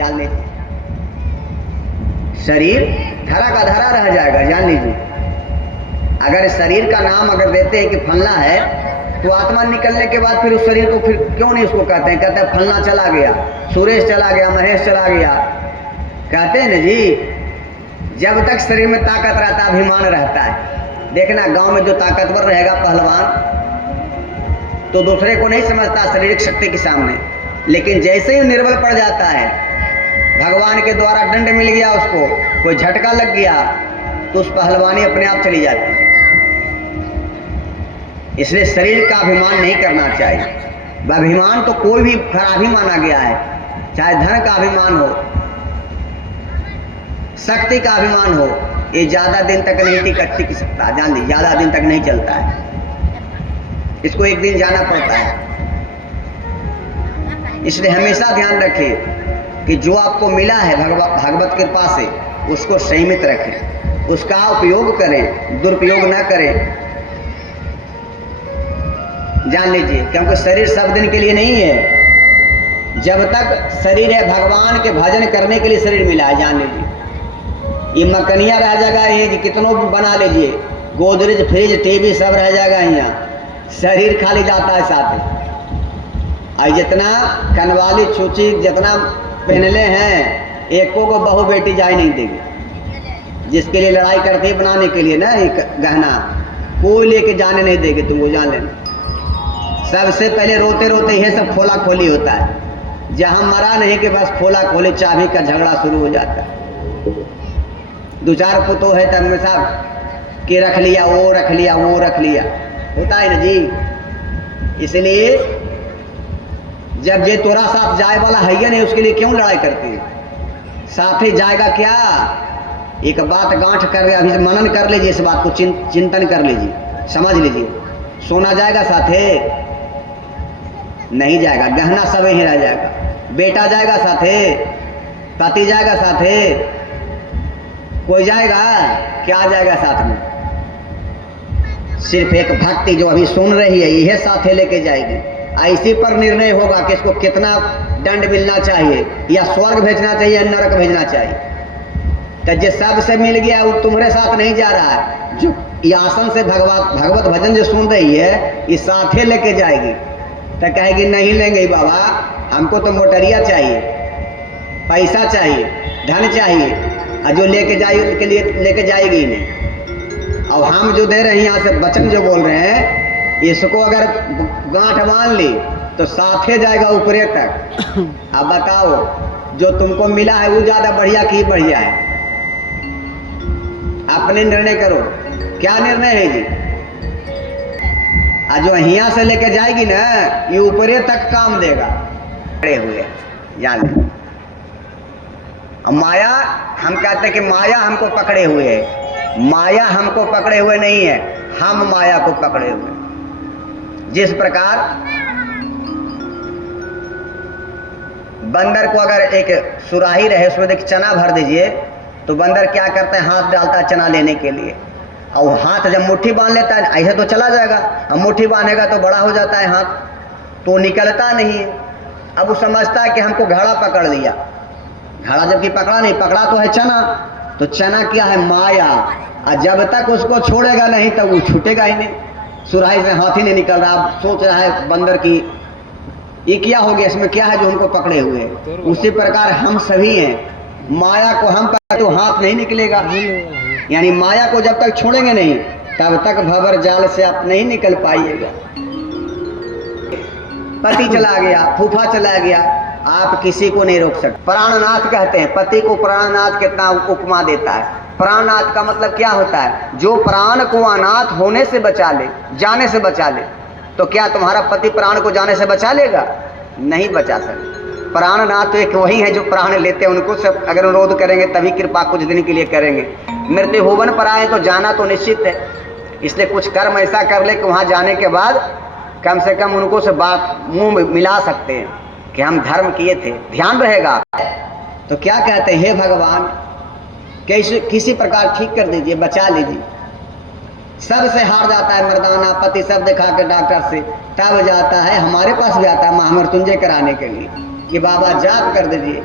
जान लीजिए, शरीर धरा का धरा रह जाएगा, जान लीजिए। अगर शरीर का नाम अगर देते हैं कि फलना है, तो आत्मा निकलने के बाद फिर उस शरीर को फिर क्यों नहीं उसको कहते हैं? कहते हैं फलना चला गया, सुरेश चला गया, महेश चला गया, कहते हैं ना जी। जब तक शरीर में ताकत रहता है, अभिमान रहता है। देखना गांव में जो ताकतवर रहेगा पहलवान, तो दूसरे को नहीं समझता शारीरिक शक्ति के सामने, लेकिन जैसे ही निर्बल पड़ जाता है, भगवान के द्वारा दंड मिल गया, उसको कोई झटका लग गया, तो उस पहलवानी अपने आप चली जाती है। इसलिए शरीर का अभिमान नहीं करना चाहिए। अभिमान तो कोई भी खराब ही माना गया है, चाहे धन का अभिमान हो, शक्ति का अभिमान हो, ये ज्यादा दिन तक नहीं टिक सकता, जान लीजिए, ज्यादा दिन तक नहीं चलता है। इसको एक दिन जाना पड़ता है। इसलिए हमेशा ध्यान रखें कि जो आपको मिला है भगवत कृपा से, उसको संयमित रखें, उसका उपयोग करें, दुरुपयोग न करें, जान लीजिए। क्योंकि शरीर सब दिन के लिए नहीं है। जब तक शरीर है, भगवान के भजन करने के लिए शरीर मिला है, जान लीजिए। ये मकनिया रह जाएगा, ये कितनों बना लीजिए, गोदरेज फ्रिज टीवी सब रह जाएगा, यहाँ शरीर खाली जाता है साथ में। और जितना कनवाली छूची जितना पहनले हैं, एको को बहू बेटी जाए नहीं देगी। जिसके लिए लड़ाई करते हैं बनाने के लिए ना, एक गहना कोई लेके जाने नहीं देगी, तुमको जान लेना। सबसे पहले रोते रोते यह सब खोला खोली होता है। जहां मरा नहीं कि बस खोला खोली चाबी का झगड़ा शुरू हो जाता है। दो चार पुतो है तब में साहब कि रख लिया, वो रख लिया, वो रख लिया, होता है ना जी। इसलिए जब ये तोरा साथ जाए वाला है या नहीं, उसके लिए क्यों लड़ाई करती है? साथे जाएगा क्या? एक बात गांठ कर, अभी मनन कर लीजिए, इस बात को चिंतन कर लीजिए, समझ लीजिए। सोना जाएगा साथे? नहीं जाएगा, गहना सब यहीं रह जाएगा। बेटा जाएगा साथे, पति जाएगा साथे, कोई जाएगा क्या? जाएगा साथ में सिर्फ एक भक्ति जो अभी सुन रही है, यह साथे लेके जाएगी। इसी पर निर्णय होगा कि इसको कितना दंड मिलना चाहिए, या स्वर्ग भेजना चाहिए या नरक भेजना चाहिए। तो जो सबसे मिल गया वो तुम्हारे साथ नहीं जा रहा है, जो ये आसन से भगवत भजन जो सुन रही है, ये साथे लेके जाएगी। तो कहेगी नहीं लेंगे बाबा, हमको तो मोटरिया चाहिए, पैसा चाहिए, धन चाहिए, और जो लेके जाए उनके लिए लेके जाएगी नहीं। और हम जो दे रहे हैं यहाँ से वचन जो बोल रहे हैं, इसको अगर गांठ मान ली तो साथे जाएगा ऊपरे तक। अब बताओ, जो तुमको मिला है वो ज्यादा बढ़िया कि बढ़िया है? अपने निर्णय करो, क्या निर्णय है जी? जो यहाँ से लेके जाएगी ना, ये ऊपरे तक काम देगा। खड़े हुए जान ले। अब माया, हम कहते हैं कि माया हमको पकड़े हुए है। माया हमको पकड़े हुए नहीं है, हम माया को पकड़े हुए। जिस प्रकार बंदर को अगर एक सुराही रहे, उसमें देखिए चना भर दीजिए, तो बंदर क्या करता है? हाथ डालता है चना लेने के लिए, और हाथ जब मुट्ठी बांध लेता है ऐसे तो चला जाएगा, अब मुट्ठी बांधेगा तो बड़ा हो जाता है हाथ, तो निकलता नहीं है। अब वो समझता है कि हमको घड़ा पकड़ लिया। घड़ा जबकि पकड़ा नहीं, पकड़ा तो है चना। तो चना क्या है? माया। और जब तक उसको छोड़ेगा नहीं तब वो छूटेगा ही नहीं। सुराही से हाथ ही नहीं निकल रहा। अब सोच रहा है बंदर की ये क्या हो गया, इसमें क्या है जो हमको पकड़े हुए हैं? उसी प्रकार हम सभी हैं, माया को हम पकड़े तो हाथ नहीं निकलेगा। यानी माया को जब तक छोड़ेंगे नहीं, तब तक भंवर जाल से आप नहीं निकल पाइएगा। पति चला गया, फूफा चला गया, आप किसी को नहीं रोक सकते। प्राणनाथ कहते हैं, पति को प्राणनाथ कितना उपमा देता है। प्राणनाथ का मतलब क्या होता है? जो प्राण को अनाथ होने से बचा ले, जाने से बचा ले। तो क्या तुम्हारा पति प्राण को जाने से बचा लेगा? नहीं बचा सकता। प्राणनाथ तो एक वही है जो प्राण लेते हैं, उनको सब अगर अनुरोध करेंगे तभी कृपा कुछ दिन के लिए करेंगे। मृत्यु भुवन पर आए तो जाना तो निश्चित है। इसलिए कुछ कर्म ऐसा कर ले कि वहाँ जाने के बाद कम से कम उनको से बात मुंह मिला सकते हैं कि हम धर्म किए थे, ध्यान रहेगा। तो क्या कहते हैं? हे भगवान, कैसे किसी प्रकार ठीक कर दीजिए, बचा लीजिए। सबसे हार जाता है मर्दाना, पति सब दिखा के डॉक्टर से, तब जाता है हमारे पास भी आता है महामृत्युंजय कराने के लिए कि बाबा जाप कर दीजिए।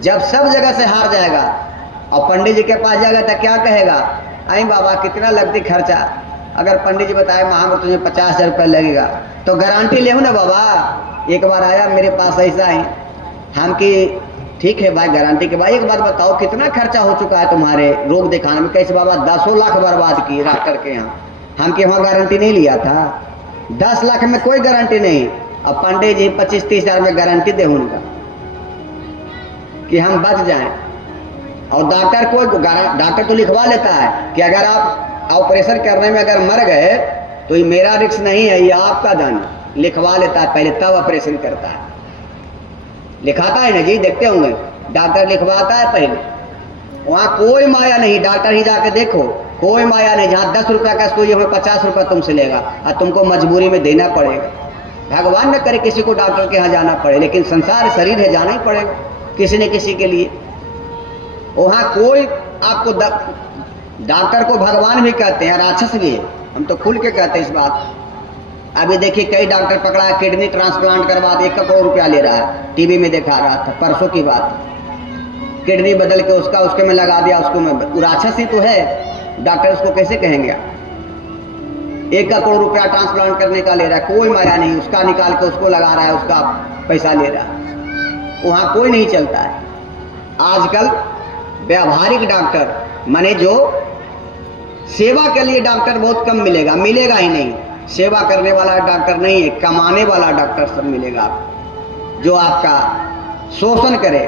जब सब जगह से हार जाएगा और पंडित जी के पास जाएगा तो क्या कहेगा, आई बाबा कितना लगती खर्चा, अगर पंडित जी बताए वहाँ में तुझे 50,000 रुपये लगेगा तो गारंटी ले ना बाबा। एक बार आया मेरे पास ऐसा है, हम कि ठीक है भाई गारंटी के भाई, एक बात बताओ कितना खर्चा हो चुका है तुम्हारे रोग दिखाने में। कैसे बाबा 10 लाख बर्बाद किए डॉक्टर के यहाँ, हम के वहाँ गारंटी नहीं लिया था, 10 लाख में कोई गारंटी नहीं। अब पंडित जी 25-30 हज़ार में गारंटी दे उनका कि हम बच जाएं। और डॉक्टर तो लिखवा लेता है कि अगर आप ऑपरेशन करने में अगर मर गए तो ये मेरा रिस्क नहीं है, ये आपका धन, लिखवा लेता है पहले तब ऑपरेशन करता है। लिखाता है ना जी, देखते होंगे डॉक्टर लिखवाता है पहले। वहाँ कोई माया नहीं, डॉक्टर ही जाके देखो कोई माया नहीं। जहाँ 10 रुपया का सुई हमें 50 रुपया तुमसे लेगा और तुमको मजबूरी में देना पड़ेगा। भगवान न करे किसी को डॉक्टर के यहाँ जाना पड़े, लेकिन संसार शरीर है, जाना ही पड़ेगा किसी न किसी के लिए। वहाँ कोई आपको डॉक्टर को भगवान भी कहते हैं, राक्षस भी है, हम तो खुल के कहते हैं इस बात। अभी देखिए कई डॉक्टर पकड़ा है, किडनी ट्रांसप्लांट करवा 1 करोड़ रुपया ले रहा है, टीवी में दिखा रहा था परसों की बात। किडनी बदल के उसके में लगा दिया, उसको में राक्षस ही तो है, डॉक्टर उसको कैसे कहेंगे। 1 करोड़ रुपया ट्रांसप्लांट करने का ले रहा है, कोई माया नहीं, उसका निकाल के उसको लगा रहा है, उसका पैसा ले रहा है। वहाँ कोई नहीं चलता है। आजकल व्यावहारिक डॉक्टर माने जो सेवा के लिए डॉक्टर बहुत कम मिलेगा, मिलेगा ही नहीं। सेवा करने वाला डॉक्टर नहीं है, कमाने वाला डॉक्टर सब मिलेगा आपको, जो आपका शोषण करे।